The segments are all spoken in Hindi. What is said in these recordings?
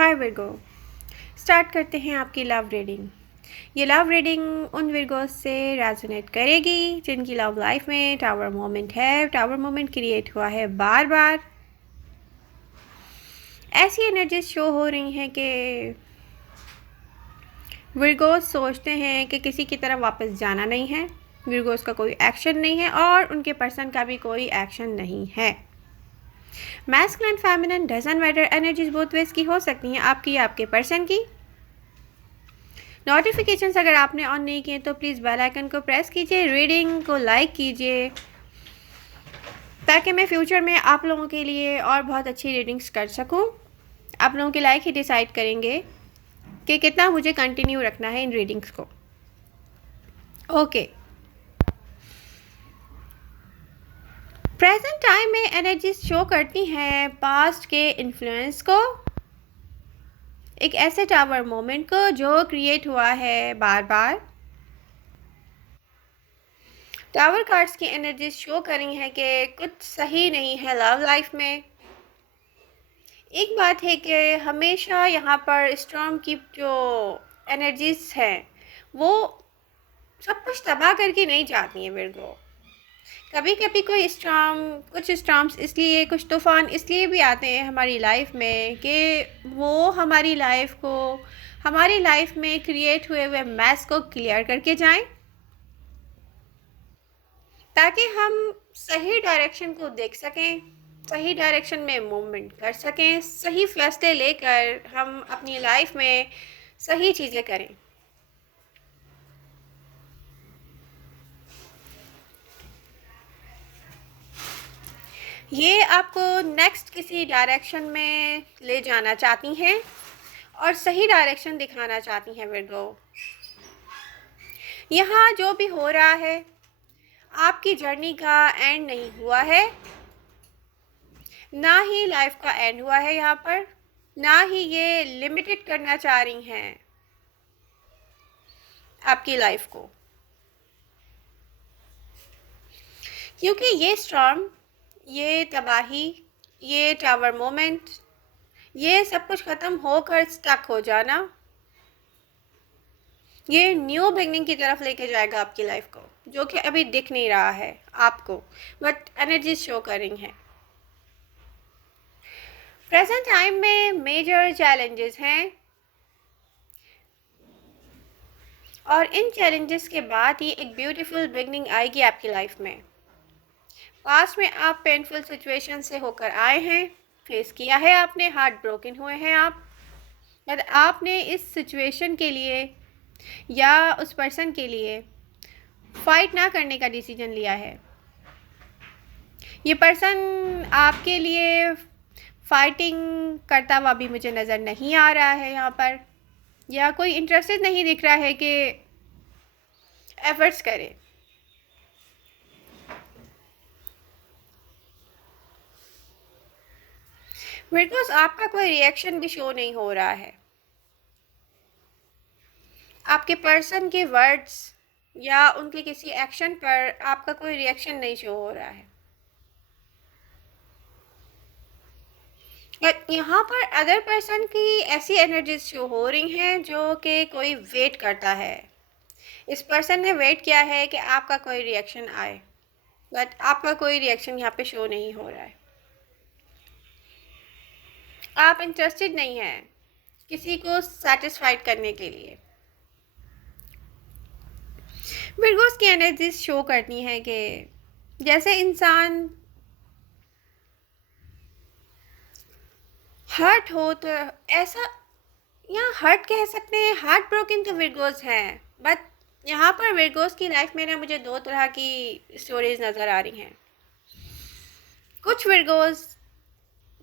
हाय विर्गो। स्टार्ट करते हैं आपकी लव रीडिंग। ये लव रीडिंग उन विर्गोस से रेजोनेट करेगी जिनकी लव लाइफ में टावर मोमेंट है। टावर मोमेंट क्रिएट हुआ है बार बार। ऐसी एनर्जीज शो हो रही हैं कि विर्गोस सोचते हैं कि किसी की तरफ वापस जाना नहीं है, विर्गोस का कोई एक्शन नहीं है और उनके पर्सन का भी कोई एक्शन नहीं है। Masculine feminine doesn't matter, energies both ways की हो सकती हैं, आपकी या आपके पर्सन की। नोटिफिकेशंस अगर आपने ऑन नहीं किए तो प्लीज़ बेल आइकन को प्रेस कीजिए, रीडिंग को लाइक कीजिए ताकि मैं फ्यूचर में आप लोगों के लिए और बहुत अच्छी रीडिंग्स कर सकूं। आप लोगों के लाइक ही डिसाइड करेंगे कि कितना मुझे कंटिन्यू रखना है इन रीडिंग्स को। ओके, प्रेजेंट टाइम में एनर्जीज शो करती हैं पास्ट के इन्फ्लुएंस को, एक ऐसे टावर मोमेंट को जो क्रिएट हुआ है बार बार। टावर कार्ड्स की एनर्जीज शो कर रही हैं कि कुछ सही नहीं है लव लाइफ में। एक बात है कि हमेशा यहाँ पर स्टॉर्म की जो एनर्जीज हैं वो सब कुछ तबाह करके नहीं जाती हैं विर्गो। कभी कभी कोई स्टॉर्म, कुछ स्टॉर्म्स इसलिए, कुछ तूफान इसलिए भी आते हैं हमारी लाइफ में कि वो हमारी लाइफ में क्रिएट हुए हुए मैस को क्लियर करके जाएं, ताकि हम सही डायरेक्शन को देख सकें, सही डायरेक्शन में मूवमेंट कर सकें, सही फैसले लेकर हम अपनी लाइफ में सही चीज़ें करें। ये आपको नेक्स्ट किसी डायरेक्शन में ले जाना चाहती हैं और सही डायरेक्शन दिखाना चाहती हैं विर्गो। यहाँ जो भी हो रहा है आपकी जर्नी का एंड नहीं हुआ है, ना ही लाइफ का एंड हुआ है यहाँ पर, ना ही ये लिमिटेड करना चाह रही हैं आपकी लाइफ को। क्योंकि ये स्टॉर्म, ये तबाही, ये टावर मोमेंट, ये सब कुछ ख़त्म होकर स्टक हो जाना, ये न्यू बिगनिंग की तरफ लेके जाएगा आपकी लाइफ को, जो कि अभी दिख नहीं रहा है आपको, बट एनर्जी शो कर रही हैं। प्रेजेंट टाइम में मेजर चैलेंजेस हैं और इन चैलेंजेस के बाद ही एक ब्यूटीफुल बिगनिंग आएगी आपकी लाइफ में। पास्ट में आप पेनफुल सिचुएशन से होकर आए हैं, फेस किया है आपने, हार्ट ब्रोकन हुए हैं आप, बट आपने इस सिचुएशन के लिए या उस पर्सन के लिए फाइट ना करने का डिसीजन लिया है। ये पर्सन आपके लिए फाइटिंग करता हुआ भी मुझे नज़र नहीं आ रहा है यहाँ पर, या कोई इंटरेस्टेड नहीं दिख रहा है कि एफर्ट्स करे। बिकॉज आपका कोई रिएक्शन भी शो नहीं हो रहा है, आपके पर्सन के वर्ड्स या उनके किसी एक्शन पर आपका कोई रिएक्शन नहीं शो हो रहा है। बट यहाँ पर अदर पर्सन की ऐसी एनर्जीज शो हो रही हैं जो कि कोई वेट करता है। इस पर्सन ने वेट किया है कि आपका कोई रिएक्शन आए, बट आपका कोई रिएक्शन यहाँ पे शो नहीं हो रहा है। आप इंटरेस्टेड नहीं हैं किसी को सेटिस्फाइड करने के लिए। विर्गोस की एनर्जीज शो करती हैं कि जैसे इंसान हर्ट हो तो ऐसा, यहाँ हर्ट कह सकते हैं, हार्ट ब्रोकन तो विर्गोस हैं, बट यहाँ पर विर्गोस की लाइफ में ना मुझे दो तरह की स्टोरीज नज़र आ रही हैं। कुछ विर्गोस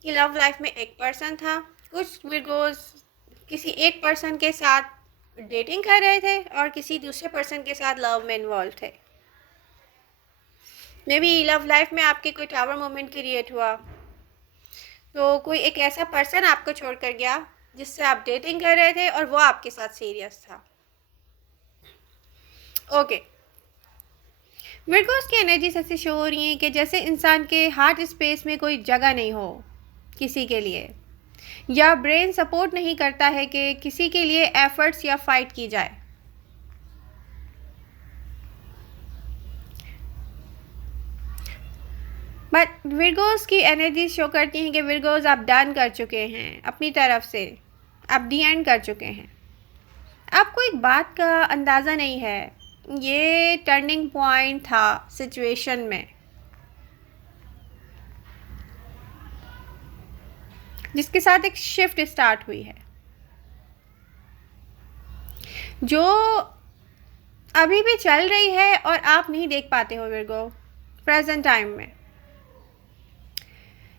की लव लाइफ में एक पर्सन था, कुछ विर्गोस किसी एक पर्सन के साथ डेटिंग कर रहे थे और किसी दूसरे पर्सन के साथ लव में इन्वॉल्व थे। मे बी लव लाइफ में आपके कोई टावर मोमेंट क्रिएट हुआ, तो कोई एक ऐसा पर्सन आपको छोड़कर गया जिससे आप डेटिंग कर रहे थे और वो आपके साथ सीरियस था। ओके, विर्गोस की एनर्जी ऐसे शो हो रही है कि जैसे इंसान के हार्ट स्पेस में कोई जगह नहीं हो किसी के लिए, या ब्रेन सपोर्ट नहीं करता है कि किसी के लिए एफर्ट्स या फाइट की जाए। बट विर्गोस की एनर्जी शो करती हैं कि विर्गोस आप डन कर चुके हैं अपनी तरफ से, आप दी एंड कर चुके हैं। आपको एक बात का अंदाज़ा नहीं है, ये टर्निंग पॉइंट था सिचुएशन में, जिसके साथ एक शिफ्ट स्टार्ट हुई है, जो अभी भी चल रही है और आप नहीं देख पाते हो विर्गो प्रेजेंट टाइम में।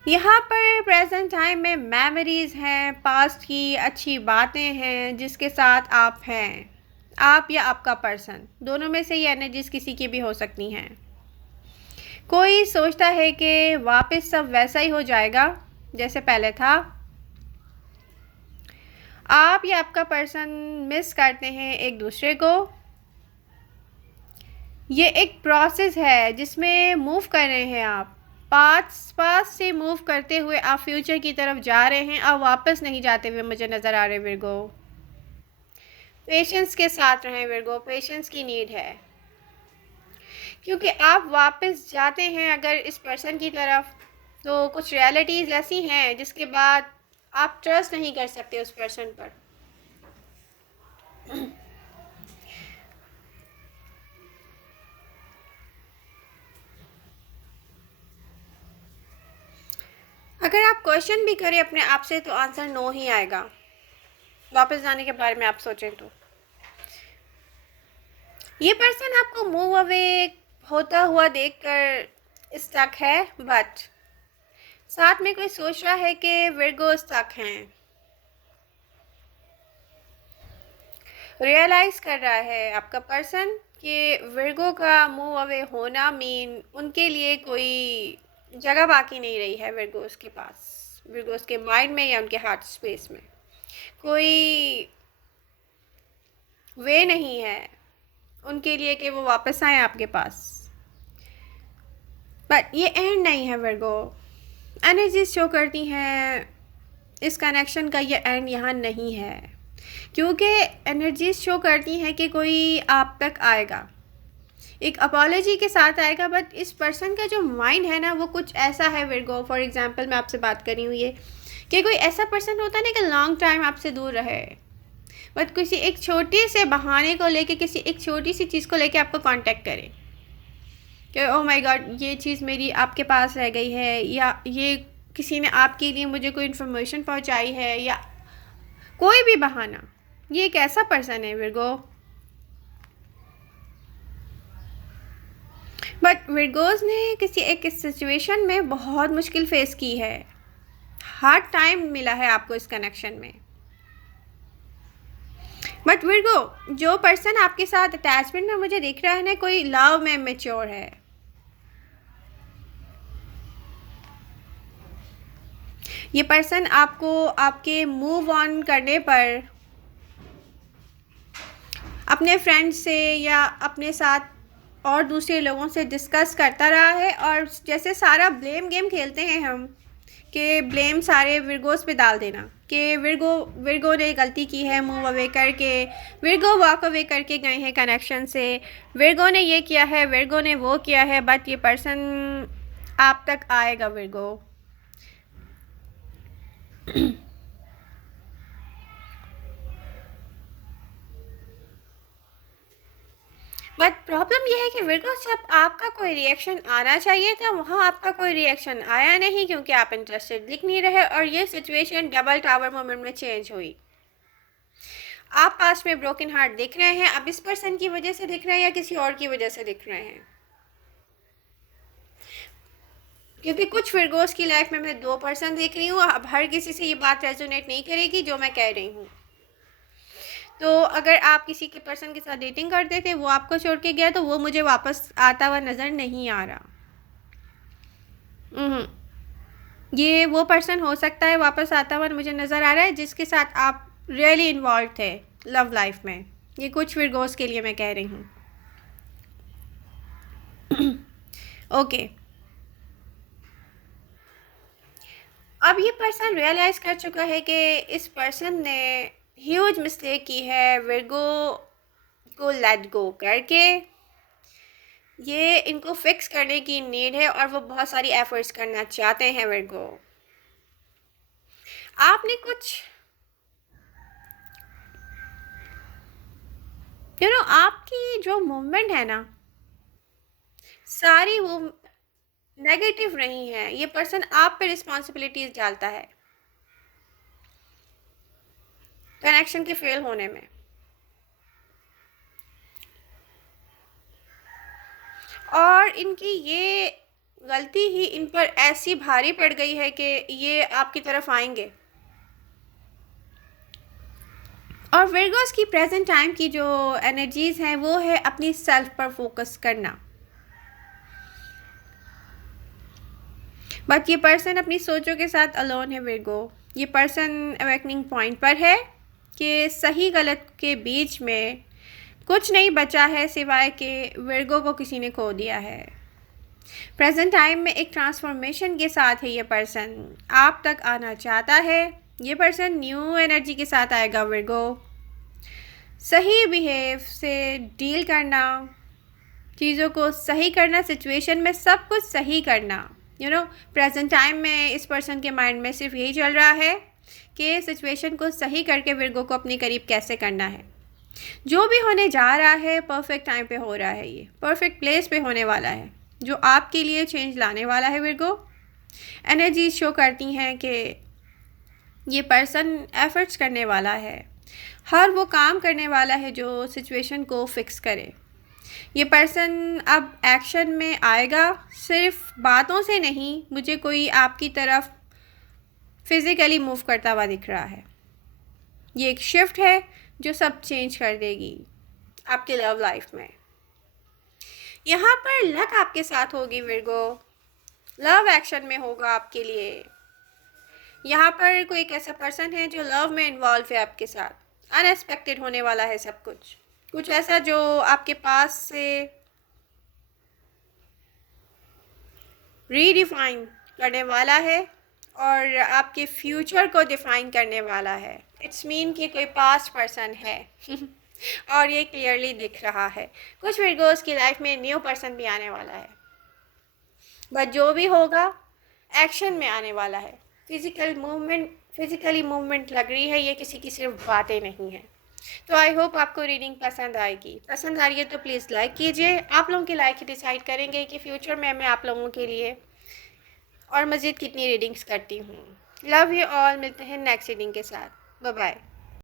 यहाँ पर प्रेजेंट टाइम में मेमोरीज हैं, पास्ट की अच्छी बातें हैं जिसके साथ आप हैं, आप या आपका पर्सन, दोनों में से ये एनर्जीज किसी की भी हो सकती हैं। कोई सोचता है कि वापस सब वैसा ही हो जाएगा जैसे पहले था। आप या आपका पर्सन मिस करते हैं एक दूसरे को। ये एक प्रोसेस है जिसमें मूव कर रहे हैं आप, पास्ट से मूव करते हुए आप फ्यूचर की तरफ जा रहे हैं, आप वापस नहीं जाते हुए मुझे नज़र आ रहे विर्गो। पेशेंस के साथ रहें विर्गो, पेशेंस की नीड है, क्योंकि आप वापस जाते हैं अगर इस पर्सन की तरफ तो कुछ रियलिटीज़ ऐसी हैं जिसके बाद आप ट्रस्ट नहीं कर सकते उस पर्सन पर। अगर आप क्वेश्चन भी करें अपने आप से तो आंसर नो ही आएगा वापस जाने के बारे में आप सोचें तो। ये पर्सन आपको मूव अवे होता हुआ देखकर स्टक है, बट साथ में कोई सोच रहा है कि विर्गो स्टक हैं, रियलाइज कर रहा है आपका पर्सन कि विर्गो का मूव अवे होना मीन उनके लिए कोई जगह बाकी नहीं रही है विर्गोस के पास, विर्गोस के माइंड में या उनके हार्ट स्पेस में कोई वे नहीं है उनके लिए कि वो वापस आए आपके पास। बट ये एंड नहीं है विर्गो, एनर्जी शो करती हैं इस कनेक्शन का ये एंड यहाँ नहीं है, क्योंकि एनर्जी शो करती हैं कि कोई आप तक आएगा, एक अपॉलॉजी के साथ आएगा, बट इस पर्सन का जो माइंड है ना वो कुछ ऐसा है विर्गो। फॉर एग्जांपल मैं आपसे बात कर रही हूँ ये कि कोई ऐसा पर्सन होता है ना कि लॉन्ग टाइम आपसे दूर रहे, बट किसी एक छोटे से बहाने को लेके, किसी एक छोटी सी चीज़ को लेके आपको कांटेक्ट करे कि ओह माय गॉड ये चीज़ मेरी आपके पास रह गई है, या ये किसी ने आपके लिए मुझे कोई इन्फॉर्मेशन पहुंचाई है, या कोई भी बहाना। ये एक ऐसा पर्सन है विर्गो। बट विर्गोज ने किसी एक सिचुएशन में बहुत मुश्किल फेस की है, हार्ड टाइम मिला है आपको इस कनेक्शन में। बट विर्गो जो पर्सन आपके साथ अटैचमेंट में मुझे दिख रहा है ना, कोई लव में मैच्योर है, ये पर्सन आपको आपके मूव ऑन करने पर अपने फ्रेंड से या अपने साथ और दूसरे लोगों से डिस्कस करता रहा है, और जैसे सारा ब्लेम गेम खेलते हैं हम कि ब्लेम सारे विर्गोस पे डाल देना कि विर्गो ने गलती की है मूव अवे करके, विर्गो वॉक अवे करके गए हैं कनेक्शन से, विर्गो ने ये किया है, विर्गो ने वो किया है, बट ये पर्सन आप तक आएगा विर्गो। बट प्रॉब्लम यह है कि विर्गो जब आपका कोई रिएक्शन आना चाहिए था वहाँ आपका कोई रिएक्शन आया नहीं, क्योंकि आप इंटरेस्टेड दिख नहीं रहे, और ये सिचुएशन डबल टावर मोमेंट में चेंज हुई। आप पास्ट में ब्रोकन हार्ट दिख रहे हैं, अब इस पर्सन की वजह से दिख रहे हैं या किसी और की वजह से दिख रहे हैं, क्योंकि कुछ विर्गोस की लाइफ में मैं 2 पर्सन देख रही हूँ। अब हर किसी से ये बात रेजोनेट नहीं करेगी जो मैं कह रही हूँ। तो अगर आप किसी के पर्सन के साथ डेटिंग करते थे, वो आपको छोड़ के गया, तो वो मुझे वापस आता हुआ नज़र नहीं आ रहा। ये वो पर्सन हो सकता है वापस आता हुआ मुझे नज़र आ रहा है जिसके साथ आप रियली इन्वॉल्व थे लव लाइफ में। ये कुछ विर्गोस के लिए मैं कह रही हूँ। ओके, अब ये पर्सन रियलाइज़ कर चुका है कि इस पर्सन ने ह्यूज मिस्टेक की है विर्गो को लेट गो करके। ये इनको फिक्स करने की नीड है और वो बहुत सारी एफर्ट्स करना चाहते हैं विर्गो। आपने कुछ आपकी जो मूवमेंट है ना, सारी वो नेगेटिव नहीं है। ये पर्सन आप पे रिस्पॉन्सिबिलिटीज डालता है कनेक्शन के फेल होने में। और इनकी ये गलती ही इन पर ऐसी भारी पड़ गई है कि ये आपकी तरफ आएंगे। और विर्गोस की प्रेजेंट टाइम की जो एनर्जीज हैं वो है अपनी सेल्फ पर फोकस करना। बट ये पर्सन अपनी सोचों के साथ अलोन है विर्गो। ये पर्सन अवेकनिंग पॉइंट पर है कि सही गलत के बीच में कुछ नहीं बचा है सिवाय कि विर्गो को किसी ने खो दिया है। प्रेजेंट टाइम में एक ट्रांसफॉर्मेशन के साथ है ये पर्सन आप तक आना चाहता है। ये पर्सन न्यू एनर्जी के साथ आएगा विर्गो। सही बिहेव से डील करना, चीज़ों को सही करना, सिचुएशन में सब कुछ सही करना। प्रेजेंट टाइम में इस पर्सन के माइंड में सिर्फ यही चल रहा है कि सिचुएशन को सही करके विर्गो को अपने करीब कैसे करना है। जो भी होने जा रहा है परफेक्ट टाइम पे हो रहा है, ये परफेक्ट प्लेस पे होने वाला है जो आपके लिए चेंज लाने वाला है विर्गो। एनर्जी शो करती हैं कि ये पर्सन एफर्ट्स करने वाला है, हर वो काम करने वाला है जो सिचुएशन को फिक्स करे। ये पर्सन अब एक्शन में आएगा, सिर्फ बातों से नहीं। मुझे कोई आपकी तरफ फिज़िकली मूव करता हुआ दिख रहा है। ये एक शिफ्ट है जो सब चेंज कर देगी आपके लव लाइफ में। यहाँ पर लक आपके साथ होगी विर्गो, लव एक्शन में होगा आपके लिए। यहाँ पर कोई एक ऐसा पर्सन है जो लव में इन्वॉल्व है आपके साथ। अनएक्सपेक्टेड होने वाला है सब कुछ, कुछ ऐसा जो आपके पास से रीडिफाइन करने वाला है और आपके फ्यूचर को डिफाइन करने वाला है। इट्स मीन कि कोई पास्ट पर्सन है और ये क्लियरली दिख रहा है। कुछ विर्गोस की लाइफ में न्यू पर्सन भी आने वाला है, बट जो भी होगा एक्शन में आने वाला है। फिजिकली मूवमेंट लग रही है, ये किसी की सिर्फ बातें नहीं है। तो आई होप आपको रीडिंग पसंद आएगी। पसंद आ रही है तो प्लीज़ लाइक कीजिए। आप लोगों के लाइक ही डिसाइड करेंगे कि फ्यूचर में मैं आप लोगों के लिए और मज़ीद कितनी रीडिंग्स करती हूँ। लव यू ऑल, मिलते हैं नेक्स्ट रीडिंग के साथ। Bye bye.